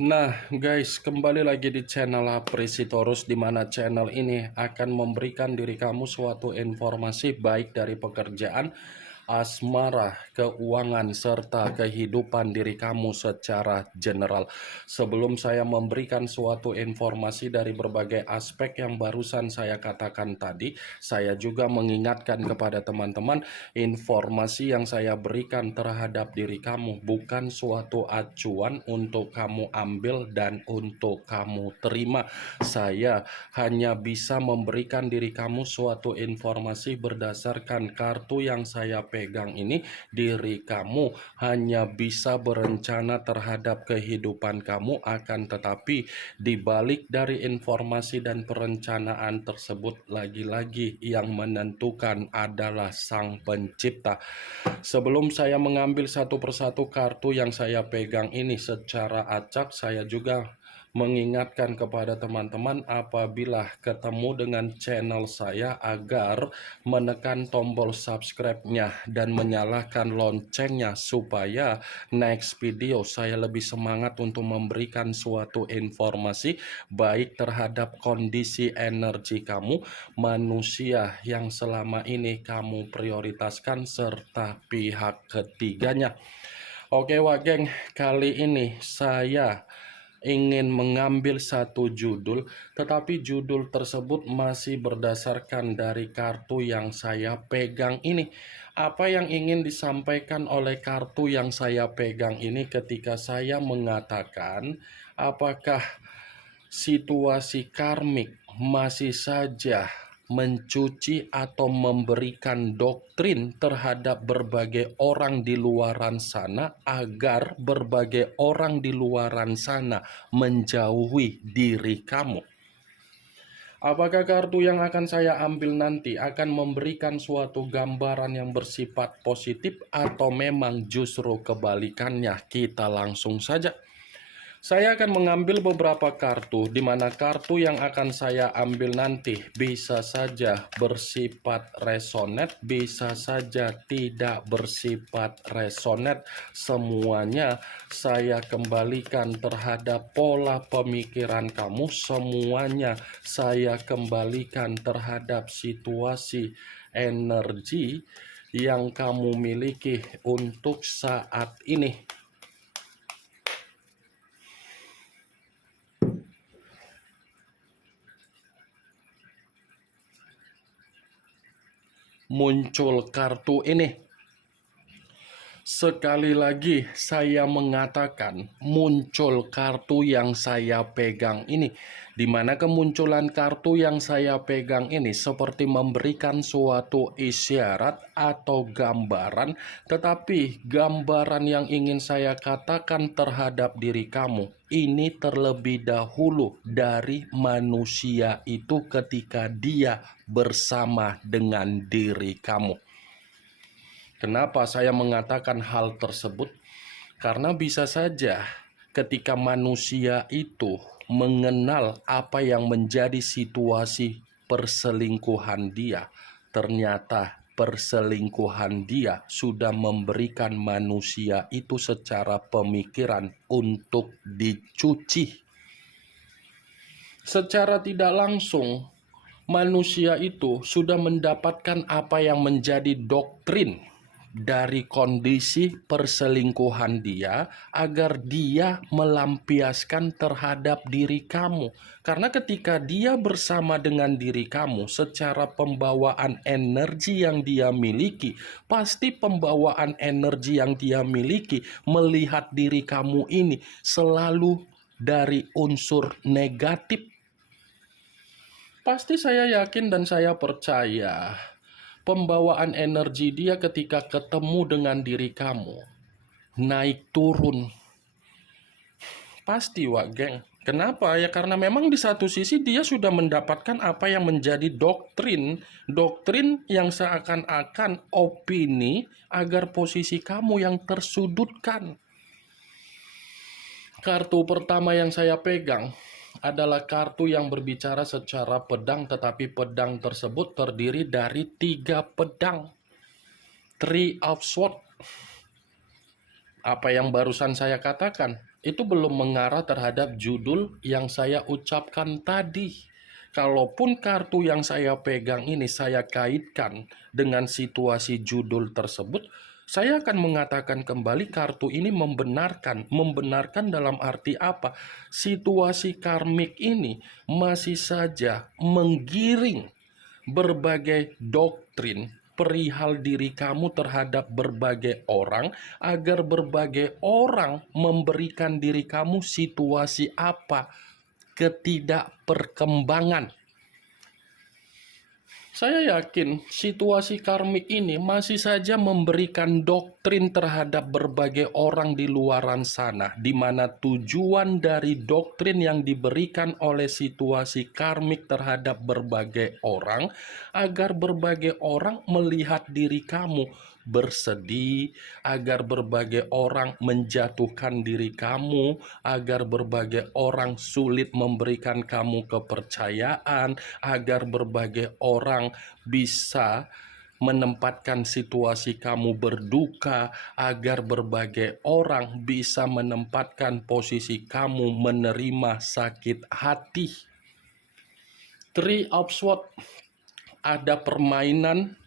Nah, guys, kembali lagi di channel Apresitorus, di mana channel ini akan memberikan diri kamu suatu informasi baik dari pekerjaan, asmara, keuangan, serta kehidupan diri kamu secara general. Sebelum saya memberikan suatu informasi dari berbagai aspek yang barusan saya katakan tadi, saya juga mengingatkan kepada teman-teman, informasi yang saya berikan terhadap diri kamu bukan suatu acuan untuk kamu ambil dan untuk kamu terima. Saya hanya bisa memberikan diri kamu suatu informasi berdasarkan kartu yang saya pegang ini. Diri kamu hanya bisa berencana terhadap kehidupan kamu, akan tetapi dibalik dari informasi dan perencanaan tersebut, lagi-lagi yang menentukan adalah Sang Pencipta. Sebelum saya mengambil satu persatu kartu yang saya pegang ini secara acak, saya juga mengingatkan kepada teman-teman apabila ketemu dengan channel saya agar menekan tombol subscribe-nya dan menyalakan loncengnya supaya next video saya lebih semangat untuk memberikan suatu informasi baik terhadap kondisi energi kamu, manusia yang selama ini kamu prioritaskan, serta pihak ketiganya. Oke Wak Geng, kali ini saya ingin mengambil satu judul, tetapi judul tersebut masih berdasarkan dari kartu yang saya pegang ini. Apa yang ingin disampaikan oleh kartu yang saya pegang ini ketika saya mengatakan apakah situasi karmik masih saja mencuci atau memberikan doktrin terhadap berbagai orang di luaran sana agar berbagai orang di luaran sana menjauhi diri kamu. Apakah kartu yang akan saya ambil nanti akan memberikan suatu gambaran yang bersifat positif atau memang justru kebalikannya? Kita langsung saja. Saya akan mengambil beberapa kartu, di mana kartu yang akan saya ambil nanti bisa saja bersifat resonate, bisa saja tidak bersifat resonate. Semuanya saya kembalikan terhadap pola pemikiran kamu, semuanya saya kembalikan terhadap situasi energi yang kamu miliki untuk saat ini. Muncul kartu ini. Sekali lagi saya mengatakan muncul kartu yang saya pegang ini, di mana kemunculan kartu yang saya pegang ini seperti memberikan suatu isyarat atau gambaran, tetapi gambaran yang ingin saya katakan terhadap diri kamu ini terlebih dahulu dari manusia itu ketika dia bersama dengan diri kamu. Kenapa saya mengatakan hal tersebut? Karena bisa saja ketika manusia itu mengenal apa yang menjadi situasi perselingkuhan dia, ternyata perselingkuhan dia sudah memberikan manusia itu secara pemikiran untuk dicuci. Secara tidak langsung, manusia itu sudah mendapatkan apa yang menjadi doktrin dari kondisi perselingkuhan dia agar dia melampiaskan terhadap diri kamu. Karena ketika dia bersama dengan diri kamu, secara pembawaan energi yang dia miliki, pasti pembawaan energi yang dia miliki melihat diri kamu ini selalu dari unsur negatif. Pasti saya yakin dan saya percaya pembawaan energi dia ketika ketemu dengan diri kamu naik turun. Pasti Wak Geng. Kenapa? Ya karena memang di satu sisi dia sudah mendapatkan apa yang menjadi doktrin. Doktrin yang seakan-akan opini agar posisi kamu yang tersudutkan. Kartu pertama yang saya pegang adalah kartu yang berbicara secara pedang, tetapi pedang tersebut terdiri dari 3 pedang. Three of Swords. Apa yang barusan saya katakan itu belum mengarah terhadap judul yang saya ucapkan tadi. Kalaupun kartu yang saya pegang ini saya kaitkan dengan situasi judul tersebut, saya akan mengatakan kembali kartu ini membenarkan. Membenarkan dalam arti apa? Situasi karmik ini masih saja menggiring berbagai doktrin perihal diri kamu terhadap berbagai orang, agar berbagai orang memberikan diri kamu situasi apa? Ketidakperkembangan. Saya yakin situasi karmik ini masih saja memberikan doktrin terhadap berbagai orang di luaran sana, di mana tujuan dari doktrin yang diberikan oleh situasi karmik terhadap berbagai orang, agar berbagai orang melihat diri kamu bersedih, agar berbagai orang menjatuhkan diri kamu, agar berbagai orang sulit memberikan kamu kepercayaan, agar berbagai orang bisa menempatkan situasi kamu berduka, agar berbagai orang bisa menempatkan posisi kamu menerima sakit hati. Three of Swords, ada permainan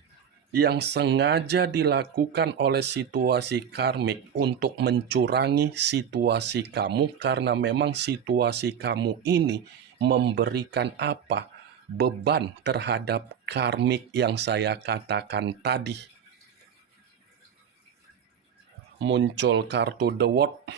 yang sengaja dilakukan oleh situasi karmik untuk mencurangi situasi kamu, karena memang situasi kamu ini memberikan apa? Beban terhadap karmik yang saya katakan tadi. Muncul kartu The World.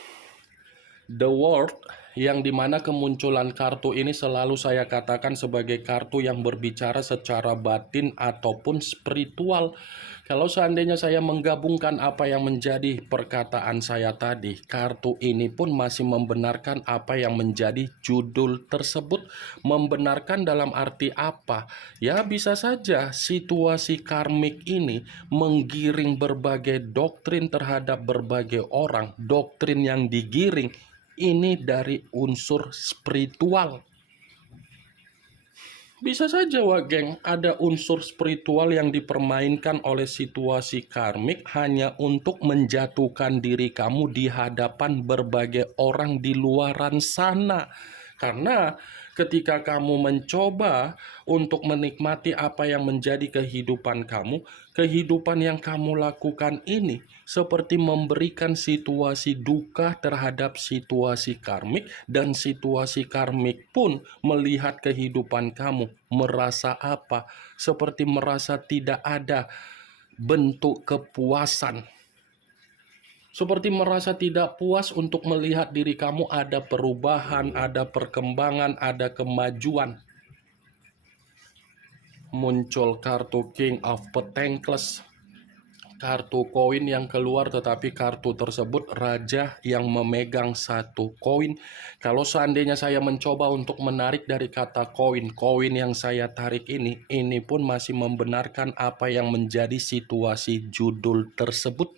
The World, yang dimana kemunculan kartu ini selalu saya katakan sebagai kartu yang berbicara secara batin ataupun spiritual. Kalau seandainya saya menggabungkan apa yang menjadi perkataan saya tadi, kartu ini pun masih membenarkan apa yang menjadi judul tersebut. Membenarkan dalam arti apa? Ya, bisa saja situasi karmik ini menggiring berbagai doktrin terhadap berbagai orang. Doktrin yang digiring ini dari unsur spiritual. Bisa saja, Wageng, ada unsur spiritual yang dipermainkan oleh situasi karmik hanya untuk menjatuhkan diri kamu di hadapan berbagai orang di luaran sana. Karena ketika kamu mencoba untuk menikmati apa yang menjadi kehidupan kamu, kehidupan yang kamu lakukan ini seperti memberikan situasi duka terhadap situasi karmik, dan situasi karmik pun melihat kehidupan kamu merasa apa? Seperti merasa tidak ada bentuk kepuasan. Seperti merasa tidak puas untuk melihat diri kamu ada perubahan, ada perkembangan, ada kemajuan. Muncul kartu King of Pentacles. Kartu koin yang keluar, tetapi kartu tersebut raja yang memegang satu koin. Kalau seandainya saya mencoba untuk menarik dari kata koin, koin yang saya tarik ini pun masih membenarkan apa yang menjadi situasi judul tersebut.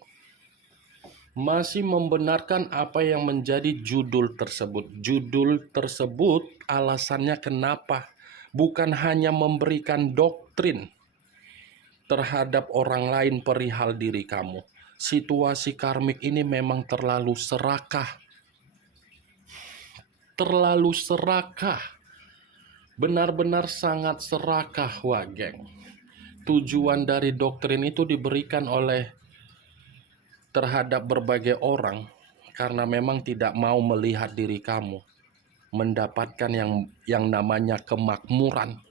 Masih membenarkan apa yang menjadi judul tersebut. Judul tersebut alasannya kenapa? Bukan hanya memberikan doktrin terhadap orang lain perihal diri kamu. Situasi karmik ini memang terlalu serakah. Terlalu serakah. Benar-benar sangat serakah, Wageng. Tujuan dari doktrin itu diberikan oleh terhadap berbagai orang karena memang tidak mau melihat diri kamu mendapatkan yang namanya kemakmuran.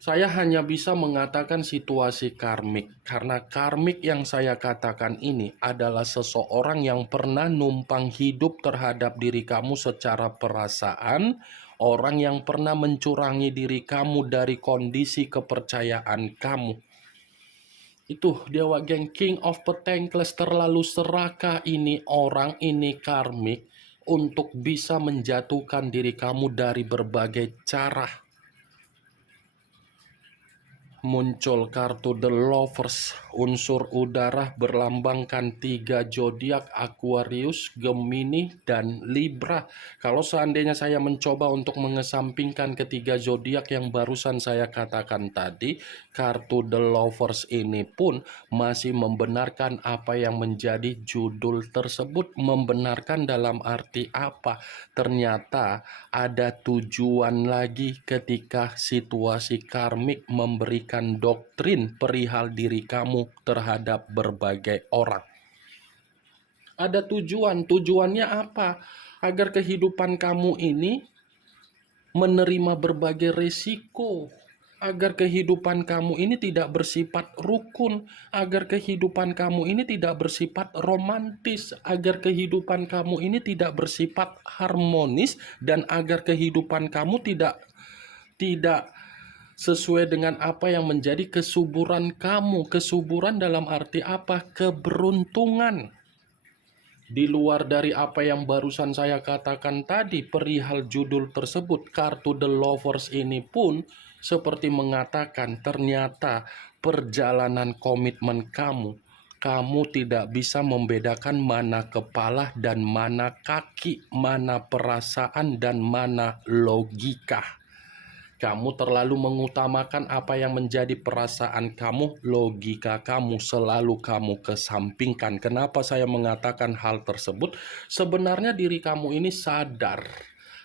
Saya hanya bisa mengatakan situasi karmik, karena karmik yang saya katakan ini adalah seseorang yang pernah numpang hidup terhadap diri kamu secara perasaan, orang yang pernah mencurangi diri kamu dari kondisi kepercayaan kamu. Itu dia, Wageng. King of Pentacles, terlalu serakah ini orang, ini karmik, untuk bisa menjatuhkan diri kamu dari berbagai cara. muncul kartu The Lovers, unsur udara berlambangkan 3 zodiak Aquarius, Gemini, dan Libra. Kalau seandainya saya mencoba untuk mengesampingkan ketiga zodiak yang barusan saya katakan tadi, kartu The Lovers ini pun masih membenarkan apa yang menjadi judul tersebut. Membenarkan dalam arti apa? Ternyata ada tujuan lagi ketika situasi karmik memberikan doktrin perihal diri kamu terhadap berbagai orang. Ada tujuannya apa? Agar kehidupan kamu ini menerima berbagai resiko, agar kehidupan kamu ini tidak bersifat rukun, agar kehidupan kamu ini tidak bersifat romantis, agar kehidupan kamu ini tidak bersifat harmonis, dan agar kehidupan kamu tidak sesuai dengan apa yang menjadi kesuburan kamu. Kesuburan dalam arti apa? Keberuntungan. Di luar dari apa yang barusan saya katakan tadi perihal judul tersebut, kartu The Lovers ini pun seperti mengatakan ternyata perjalanan komitmen kamu tidak bisa membedakan mana kepala dan mana kaki, mana perasaan dan mana logika. Kamu terlalu mengutamakan apa yang menjadi perasaan kamu, logika kamu selalu kamu kesampingkan. Kenapa saya mengatakan hal tersebut? Sebenarnya diri kamu ini sadar.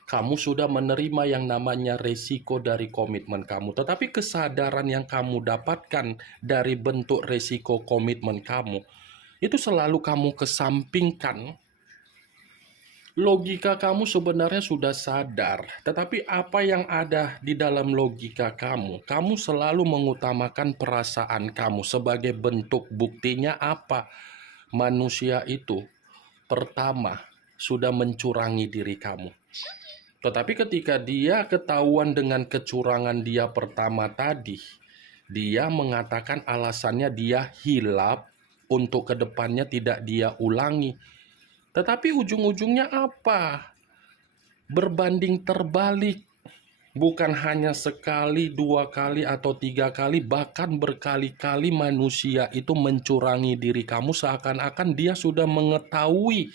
Kamu sudah menerima yang namanya resiko dari komitmen kamu. Tetapi kesadaran yang kamu dapatkan dari bentuk resiko komitmen kamu, itu selalu kamu kesampingkan. Logika kamu sebenarnya sudah sadar, tetapi apa yang ada di dalam logika kamu selalu mengutamakan perasaan kamu. Sebagai bentuk buktinya apa? Manusia itu pertama sudah mencurangi diri kamu. Tetapi ketika dia ketahuan dengan kecurangan dia pertama tadi, dia mengatakan alasannya dia hilaf untuk kedepannya tidak dia ulangi. Tetapi ujung-ujungnya apa? Berbanding terbalik. Bukan hanya sekali, 2 kali, atau 3 kali, bahkan berkali-kali manusia itu mencurangi diri kamu seakan-akan dia sudah mengetahui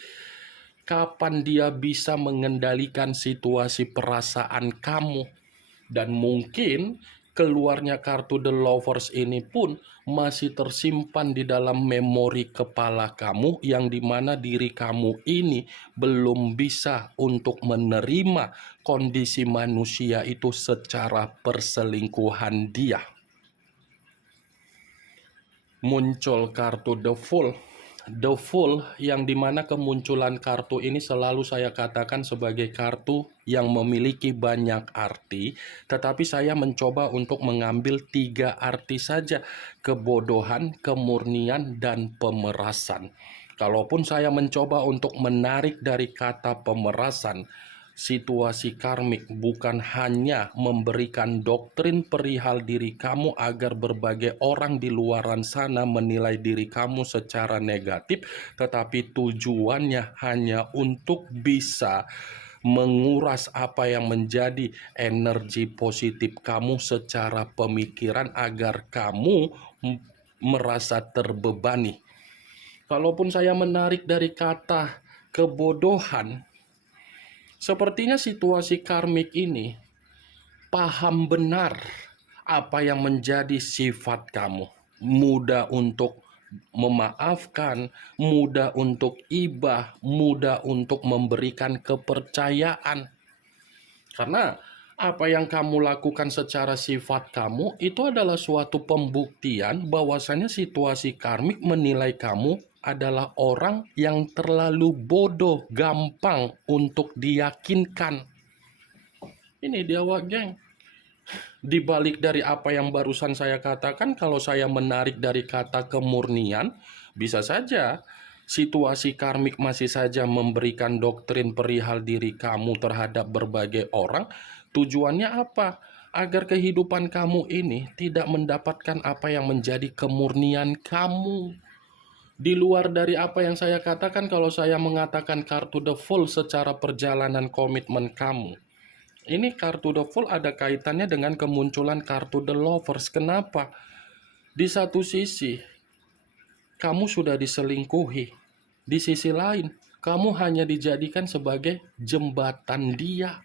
kapan dia bisa mengendalikan situasi perasaan kamu. Dan mungkin keluarnya kartu The Lovers ini pun masih tersimpan di dalam memori kepala kamu, yang dimana diri kamu ini belum bisa untuk menerima kondisi manusia itu secara perselingkuhan dia. Muncul kartu The Fool. The Fool, yang dimana kemunculan kartu ini selalu saya katakan sebagai kartu yang memiliki banyak arti, tetapi saya mencoba untuk mengambil 3 arti saja: kebodohan, kemurnian, dan pemerasan. Kalaupun saya mencoba untuk menarik dari kata pemerasan, situasi karmik bukan hanya memberikan doktrin perihal diri kamu agar berbagai orang di luaran sana menilai diri kamu secara negatif, tetapi tujuannya hanya untuk bisa menguras apa yang menjadi energi positif kamu secara pemikiran agar kamu merasa terbebani. Kalaupun saya menarik dari kata kebodohan, sepertinya situasi karmik ini paham benar apa yang menjadi sifat kamu. Mudah untuk memaafkan, mudah untuk ibah, mudah untuk memberikan kepercayaan. Karena apa yang kamu lakukan secara sifat kamu itu adalah suatu pembuktian bahwasanya situasi karmik menilai kamu adalah orang yang terlalu bodoh, gampang untuk diyakinkan. Ini dia, wak geng. Di balik dari apa yang barusan saya katakan, kalau saya menarik dari kata kemurnian, bisa saja situasi karmik masih saja memberikan doktrin perihal diri kamu terhadap berbagai orang. Tujuannya apa? Agar kehidupan kamu ini tidak mendapatkan apa yang menjadi kemurnian kamu. Di luar dari apa yang saya katakan, kalau saya mengatakan kartu The Fool secara perjalanan komitmen kamu, Ini kartu The Fool ada kaitannya dengan kemunculan kartu The Lovers. Kenapa? Di satu sisi, kamu sudah diselingkuhi. Di sisi lain, kamu hanya dijadikan sebagai jembatan dia.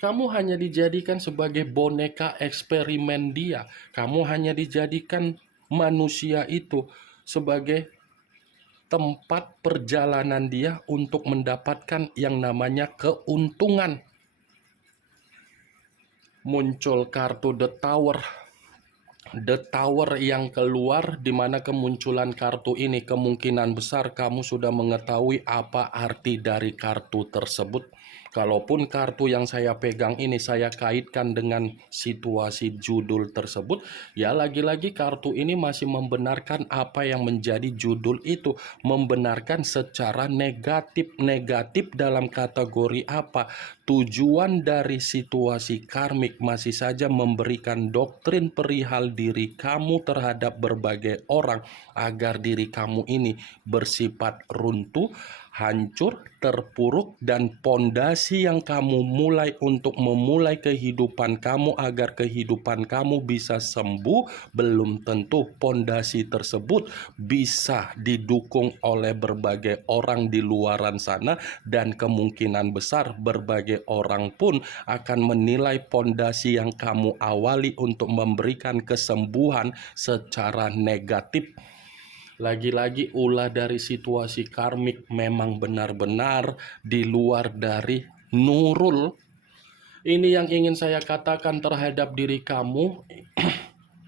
Kamu hanya dijadikan sebagai boneka eksperimen dia. Kamu hanya dijadikan manusia itu sebagai tempat perjalanan dia untuk mendapatkan yang namanya keuntungan. Muncul kartu The Tower. The Tower yang keluar, di mana kemunculan kartu ini kemungkinan besar kamu sudah mengetahui apa arti dari kartu tersebut. Kalaupun kartu yang saya pegang ini saya kaitkan dengan situasi judul tersebut, ya lagi-lagi kartu ini masih membenarkan apa yang menjadi judul itu, membenarkan secara negatif. Negatif dalam kategori apa? Tujuan dari situasi karmik masih saja memberikan doktrin perihal diri kamu terhadap berbagai orang agar diri kamu ini bersifat runtuh, hancur, terpuruk, dan pondasi yang kamu mulai untuk memulai kehidupan kamu agar kehidupan kamu bisa sembuh, belum tentu pondasi tersebut bisa didukung oleh berbagai orang di luaran sana, dan kemungkinan besar berbagai orang pun akan menilai pondasi yang kamu awali untuk memberikan kesembuhan secara negatif. Lagi-lagi ulah dari situasi karmik memang benar-benar di luar dari nurul. Ini yang ingin saya katakan terhadap diri kamu.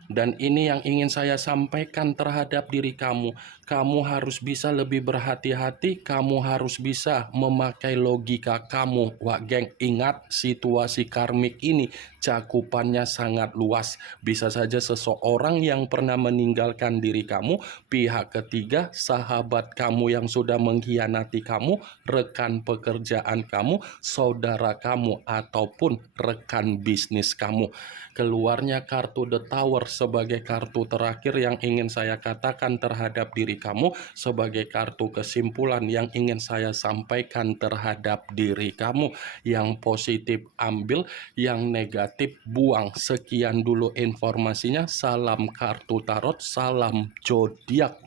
Dan ini yang ingin saya sampaikan terhadap diri kamu. Kamu harus bisa lebih berhati-hati. Kamu harus bisa memakai logika kamu. Wah geng, ingat situasi karmik ini cakupannya sangat luas. Bisa saja seseorang yang pernah meninggalkan diri kamu, pihak ketiga, sahabat kamu yang sudah mengkhianati kamu, rekan pekerjaan kamu, saudara kamu, ataupun rekan bisnis kamu. Keluarnya kartu The Tower sebagai kartu terakhir yang ingin saya katakan terhadap diri kamu, sebagai kartu kesimpulan yang ingin saya sampaikan terhadap diri kamu. Yang positif ambil, yang negatif buang. Sekian dulu informasinya. Salam kartu tarot, salam zodiak.